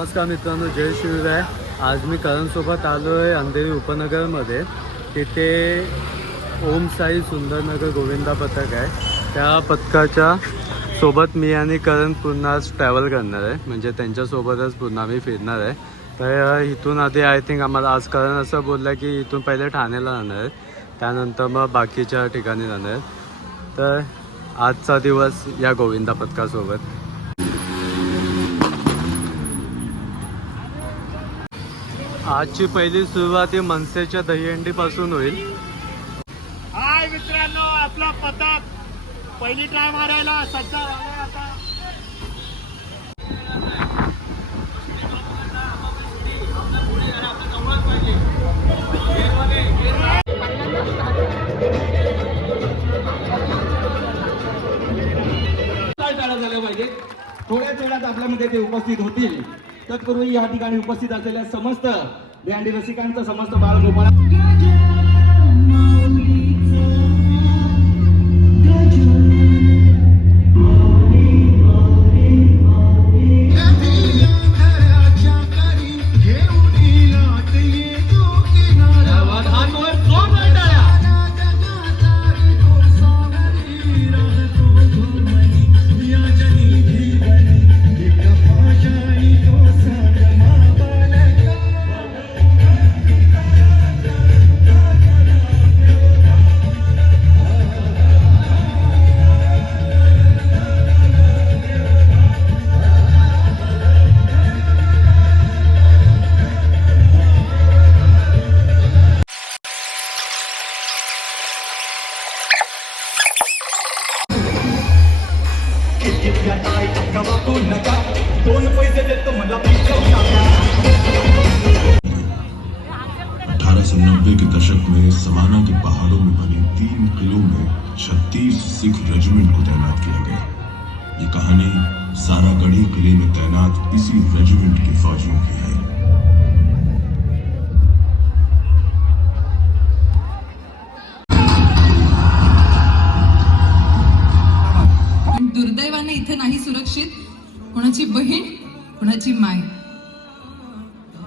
नमस्कार मित्रांनो जय शिवराय. आज मी करणसोबत आलो आहे अंधेरी उपनगरमध्ये. तिथे ओम साई सुंदरनगर गोविंदा पथक आहे. त्या पथकाच्या सोबत मी आणि करण पुन्हा ट्रॅव्हल करणार आहे. म्हणजे त्यांच्यासोबतच पुन्हा मी फिरणार आहे. तर इथून आधी आय थिंक आम्हाला आज करण असं बोललं की इथून पहिले ठाण्याला जाणार आहे. त्यानंतर मग बाकीच्या ठिकाणी जाणार आहे. तर आजचा दिवस या गोविंदा पथकासोबत. आजची पहिली सुरुवात ही मनसेच्या दहीहंडीपासून होईल. हाय मित्रांनो आपला पथक पहिली ट्राय मारायला सज्ज झालाय पाहिजे? थोड्याच वेळात आपल्यामध्ये ते उपस्थित होतील. तत्पूर्वी या ठिकाणी उपस्थित असलेल्या समस्त बँडी रसिकांचं समस्त बाळगोपाळ नब्बे के दशक में समाना के पहाड़ों में बने तीन किलों में छत्तीस सिख रेजिमेंट को तैनात किया गया। ये कहानी सारागढ़ी किले में तैनात इसी रेजिमेंट के फौजियों की है। पण दुर्दैवाने इथे नाही सुरक्षित कोणाची बहीण कोणाची माय.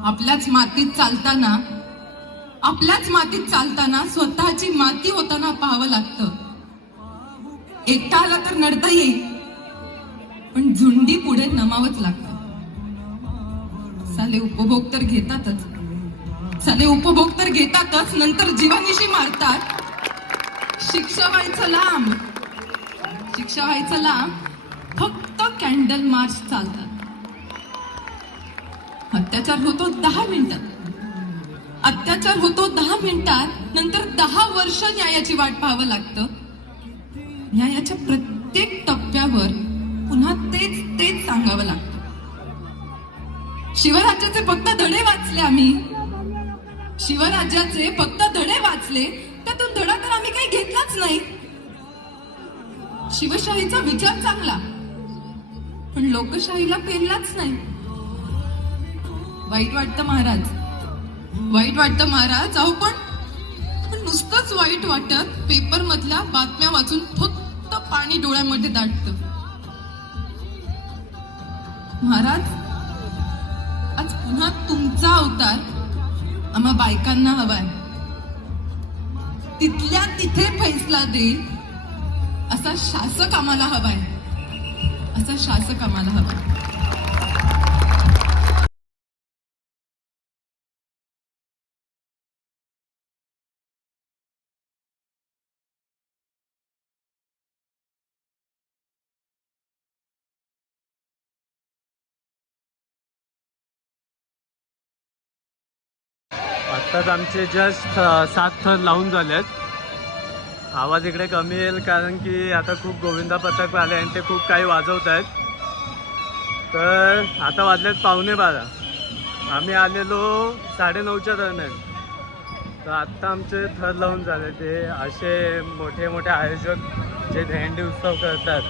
आपल्याच मातीत चालताना आपल्याच मातीत चालताना स्वतःची माती होताना पाहावं लागतं. एकटा आला तर नडता येईल पण झुंडी पुढे नमावंच लागतं. साले उपभोग तर घेतातच. साले उपभोग तर घेतातच नंतर जीवानिशी मारतात. शिक्षा व्हायचं लांब. शिक्षा व्हायचं लांब. फक्त कॅन्डल मार्च चालतात. अत्याचार होतो दहा मिनिटात. अत्याचार होतो दहा मिनिटात नंतर दहा वर्ष न्यायाची वाट पाहावं लागतं. न्यायाच्या प्रत्येक टप्प्यावर पुन्हा तेच तेच सांगावं लागतं. शिवराज्याचे फक्त धडे वाचले आम्ही. शिवराज्याचे फक्त धडे वाचले त्यातून धडा तर आम्ही काही घेतलाच नाही. शिवशाहीचा विचार चांगला पण लोकशाहीला पेरलाच नाही. वाईट वाटतं महाराज. वाईट वाटतं महाराज? अहो पण पण नुसतंच वाईट वाटत. पेपर मधल्या बातम्या वाचून फक्त पाणी डोळ्यामध्ये दाटत. महाराज आज पुन्हा तुमचा अवतार आम्हा बायकांना हवाय तिथल्या तिथे फैसला देईल असा शासक आम्हाला हवाय असा शासक आम्हाला हवाय आत्ताच आमचे जस्ट सात थर लावून झाले आहेत आवाज इकडे कमी येईल कारण की आता खूप गोविंदा पथक आले आणि ते खूप काही वाजवत आहेत. तर आता वाजलेत पावणे बारा. आम्ही आलेलो साडेनऊच्या दरम्यान. तर आत्ता आमचे थर लावून झाले ते असे मोठे मोठे आयोजक जे दहंडी उत्सव करतात.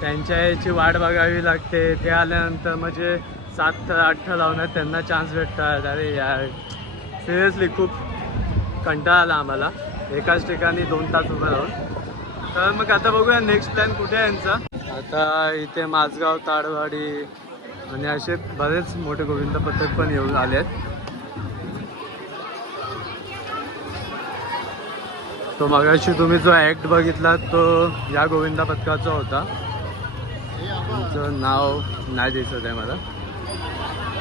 त्यांच्या याची वाट बघावी लागते. ते आल्यानंतर म्हणजे सात थर आठ थर लावण्यात त्यांना चान्स भेटतात. अरे यार. सिरियसली खूप कंटाळा आला आम्हाला. एकाच ठिकाणी दोन तास उभं राहून. तर मग आता बघूया नेक्स्ट प्लॅन कुठे आहे यांचा. आता इथे माझगाव ताडवाडी आणि असे बरेच मोठे गोविंद पथक पण येऊन आले आहेत. तो मगाशी तुम्ही जो ॲक्ट बघितला तो या गोविंदा पथकाचा होता. तुमचं नाव नाही दिसत आहे मला.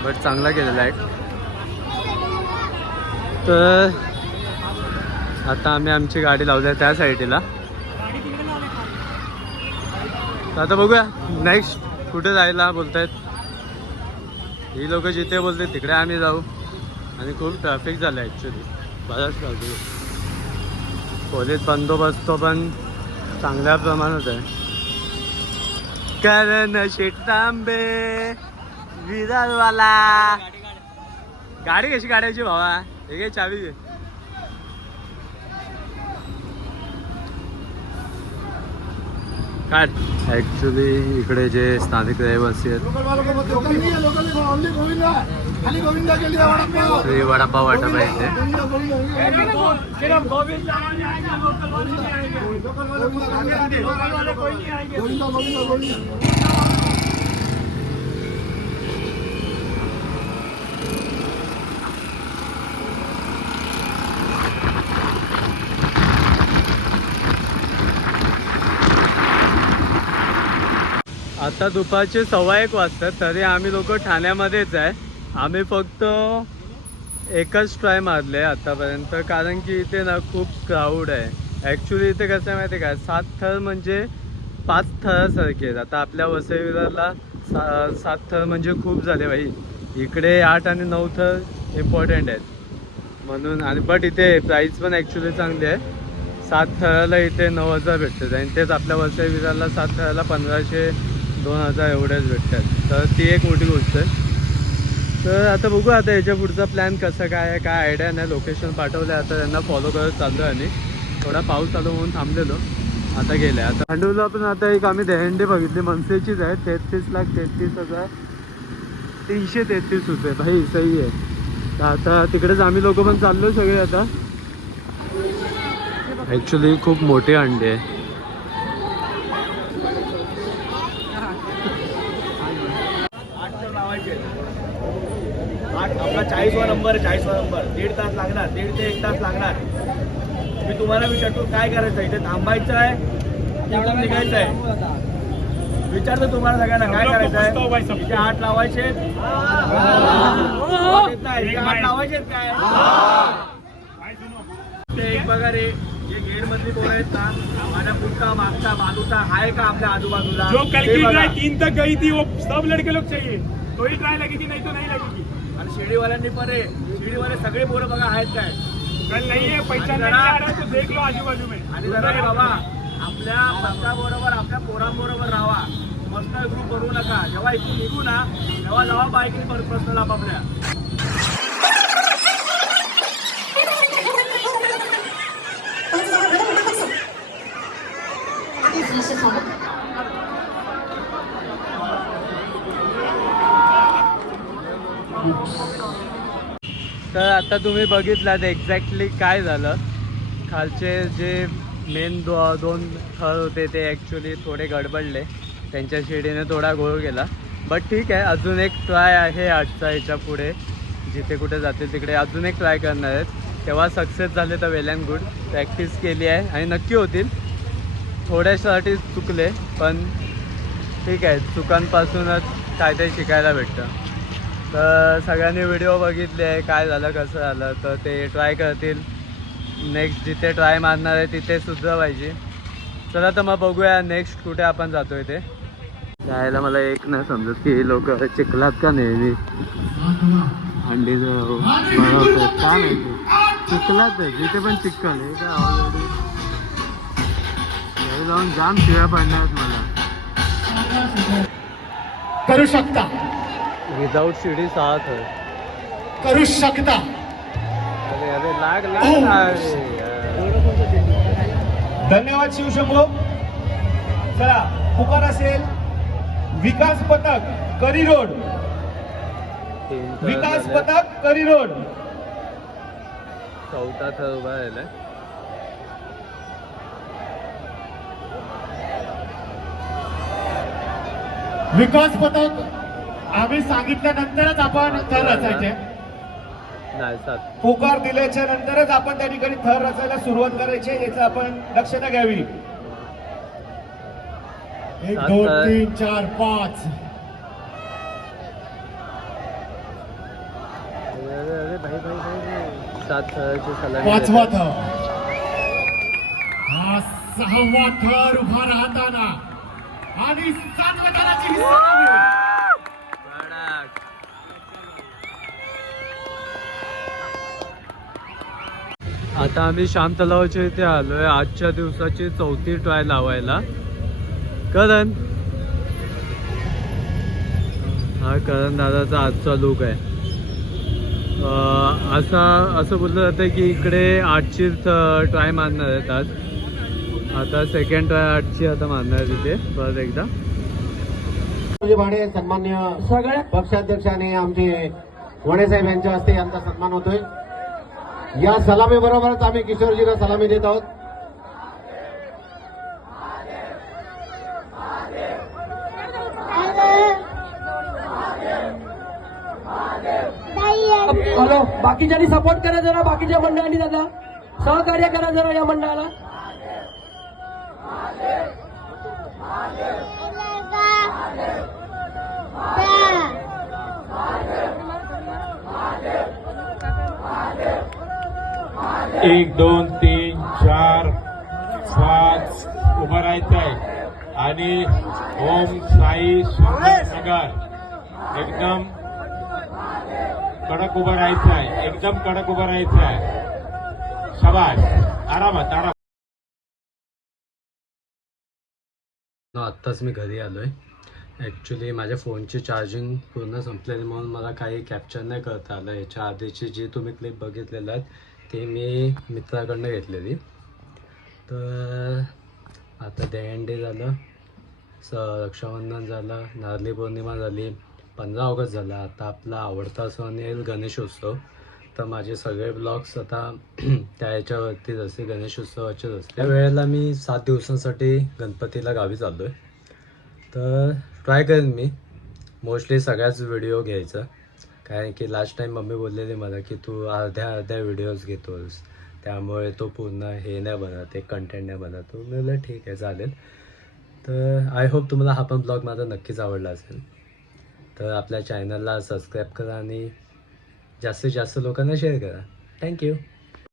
बट चांगला केलेला ॲक्ट तर आता आम्ही आमची गाडी लावली आहे त्या साईडला. आता बघूया नेक्स्ट कुठे जायला बोलतायत. ही लोक जिथे बोलते तिकडे आम्ही जाऊ. आणि खूप ट्रॅफिक झालं आहे ॲक्च्युली बऱ्याच ट्रॅफिक पोलीस बंदोबस्त पण चांगल्या प्रमाणात आहे. करण शेटांबे विरारवाला गाडी कशी काढायची भावा? हे है चावी दे काढ इकडे जे स्थानिक रहिवासी आहेत श्री वडापाव वाटप आहे इथे आता दुपारचे सव्वा एक वाजतात तरी आम्ही लोक ठाण्यामध्येच आहे. आम्ही फक्त एकच ट्राय मारले आतापर्यंत कारण की इथे ना खूप क्राऊड आहे. ॲक्च्युली इथे कसं आहे माहिती आहे का? सात थर म्हणजे पाच थरासारखे आहेत. आता आपल्या वसई सा सात थर म्हणजे खूप झाले भाई. इकडे आठ आणि नऊ थर इम्पॉर्टंट आहेत. म्हणून आणि बट इथे प्राईस पण ॲक्च्युली चांगली आहे. सात थराला इथे नऊ हजार भेटतात. आणि तेच आपल्या वसई सात थराला पंधराशे दोन हजार एवढ्याच भेटतात. तर ती एक मोठी गोष्ट आहे. तर आता बघू आता याच्या पुढचा प्लॅन कसा काय आहे काय आयडिया नाही लोकेशन पाठवलं आता त्यांना फॉलो करत चाललो आणि थोडा पाऊस आलो म्हणून थांबलेलो. आता गेले आता भांडवला पण आता एक आम्ही दहंडी बघितली. मनसेचीच आहे. तेहतीस लाख तेहतीस हजार तीनशे तेहतीस रुपये. भाई सही आहे. तर आता तिकडेच आम्ही लोक पण चाललो सगळे आता. ॲक्च्युली खूप मोठे अंडे आहे. आपला चाळीसवा नंबर चाळीसवा नंबर. दीड तास लागणार दीड ते एक तास लागणार. मी तुम्हाला विचारतो काय करायचं आहे? इथे थांबायचं आहे की इथून निघायचं आहे. विचारतो तुम्हाला सगळ्यांना काय करायचं आहे? इथे आठ लावायचे आठ लावायचे काय? ते एक बघा रे जे गेट मधली पोरं आहेत ना माझ्या पुढचा मागचा बाजूचा आहे का आपल्या आजूबाजूला? जो की तीन तक गई थी वो सब लड़के लोग चाहिए. तो ही ट्राई लगेगी नहीं तो नहीं लगेगी. आणि शिडीवाल्यांनी पण रे शिडीवाले सगळे पोरं बघा आहेत काय. कल नहीं है पहचान जरा- नहीं आ रहा है तो देख लो आजू बाजू में आणि जरा रे बाबा आपल्या पत्ताबरोबर आपल्या पोरांबरोबर राहा. मस्त ग्रुप बनवू नका. जेव्हा इथून निघू ना तेव्हा जावा बाईकने परत पर्सनल आपापल्या. तर आता तुम्ही बघितलात एक्झॅक्टली काय झालं. खालचे जे मेन दो दोन थर होते ते ॲक्च्युली थोडे गडबडले. त्यांच्या शिडीने थोडा गोळ गेला बट ठीक आहे अजून एक ट्राय आहे आजचा याच्यापुढे. जिथे कुठे जातील तिकडे. अजून एक ट्राय करणार आहेत. तेव्हा सक्सेस झाले तर वेल अँड गुड प्रॅक्टिस केली आहे आणि नक्की होतील. थोड्यासाठी चुकले पण ठीक आहे. चुकांपासूनच काहीतरी शिकायला भेटतं. तर सगळ्यांनी व्हिडिओ बघितले आहे काय झालं कसं झालं तर ते ट्राय करतील. नेक्स्ट जिथे ट्राय मारणार आहे तिथे सुद्धा पाहिजे. चला तर मग बघूया नेक्स्ट कुठे आपण जातो ते. जायला मला एक नाही समजत की लोक चिखलात का नेहमी? अंडी काय चिखलात आहे जिथे पण चिखल आहे काय ऑलरेडी घरी जाऊन जाम शिव्या पडणार आहेत मला. करू शकता. विदाऊट शिडी सहा थर करू शकता। अरे अरे लाग लाग अरे. धन्यवाद शिवशंभो चला पुकार असेल विकास पथक करी रोड। तीन थर विकास झाले. पथक करी रोड। चौथा थर उभा राहिलाय विकास पथक आम्ही सांगितल्यानंतरच आपण थर रचायचे. पुकार दिल्याच्या नंतरच आपण त्या ठिकाणी थर रचायला सुरुवात करायची. याचं आपण दक्षता घ्यावी. एक दोन. तीन चार पाच. पाचवा. थर. हा सहावा थर उभा राहताना. आणि सातव्या थराची ही सलामी. कडक. आता आम्ही शाम तलावाच्या इथे आलोय. आजच्या दिवसाची चौथी ट्राय लावायला. करण. हा करण दादाचा आजचा लुक आहे. अं, असा असं बोललं जातं की इकडे आठची ट्राय मारणार आहेत आज. आता सेकंड ट्राय आठची आता मारणार आहे तिथे परत एकदा. म्हणजे भाडे सन्मान्य सगळ्या पक्षाध्यक्ष आणि आमचे वणे साहेब यांच्या हस्ते यांचा सन्मान होतोय. या सलामी बरोबरच आम्ही किशोरजीला सलामी देत आहोत हॅलो बाकीच्यांनी सपोर्ट करा जरा बाकीच्या मंडळांनी दादा सहकार्य करा जरा या मंडळाला एक दोन तीन चार सात उभं राहायचं आहे आणि ओम साई सुंदर एकदम कडक उभं राहायचं आहे एकदम कडक उभं राहायचं आहे शाबास. आरामात आराम आत्ताच मी घरी आलो आहे ॲक्च्युली माझ्या फोनची चार्जिंग पूर्ण संपलेली म्हणून मला काही कॅप्चर नाही करता आलं. याच्या आधीची जी तुम्ही क्लिप बघितलेलं आहेत ती मी मित्राकडनं घेतलेली. तर आता दहीहंडी झालं स रक्षाबंधन झालं नारली पौर्णिमा झाली पंधरा ऑगस्ट झाला. आता आपला आवडता सण येईल गणेशोत्सव. तर माझे सगळे ब्लॉग्स आता त्या ह्याच्यावरतीच असते गणेशोत्सवाचेच असते त्या वेळेला मी सात दिवसांसाठी गणपतीला गावी चाललो आहे तर ट्राय करेन मी. मोस्टली सगळ्याच व्हिडिओ घ्यायचा. कारण की लास्ट टाईम मम्मी बोललेली मला की तू अर्ध्या अर्ध्या व्हिडिओज घेतोस. त्यामुळे तो पूर्ण हे नाही बनत एक कंटेंट नाही बनत. तो म्हणलं ठीक आहे चालेल. तर आय होप तुम्हाला हा पण ब्लॉग माझा नक्कीच आवडला असेल. तर आपल्या चॅनलला सबस्क्राईब करा आणि जास्तीत जास्त लोकांना शेअर करा. थँक्यू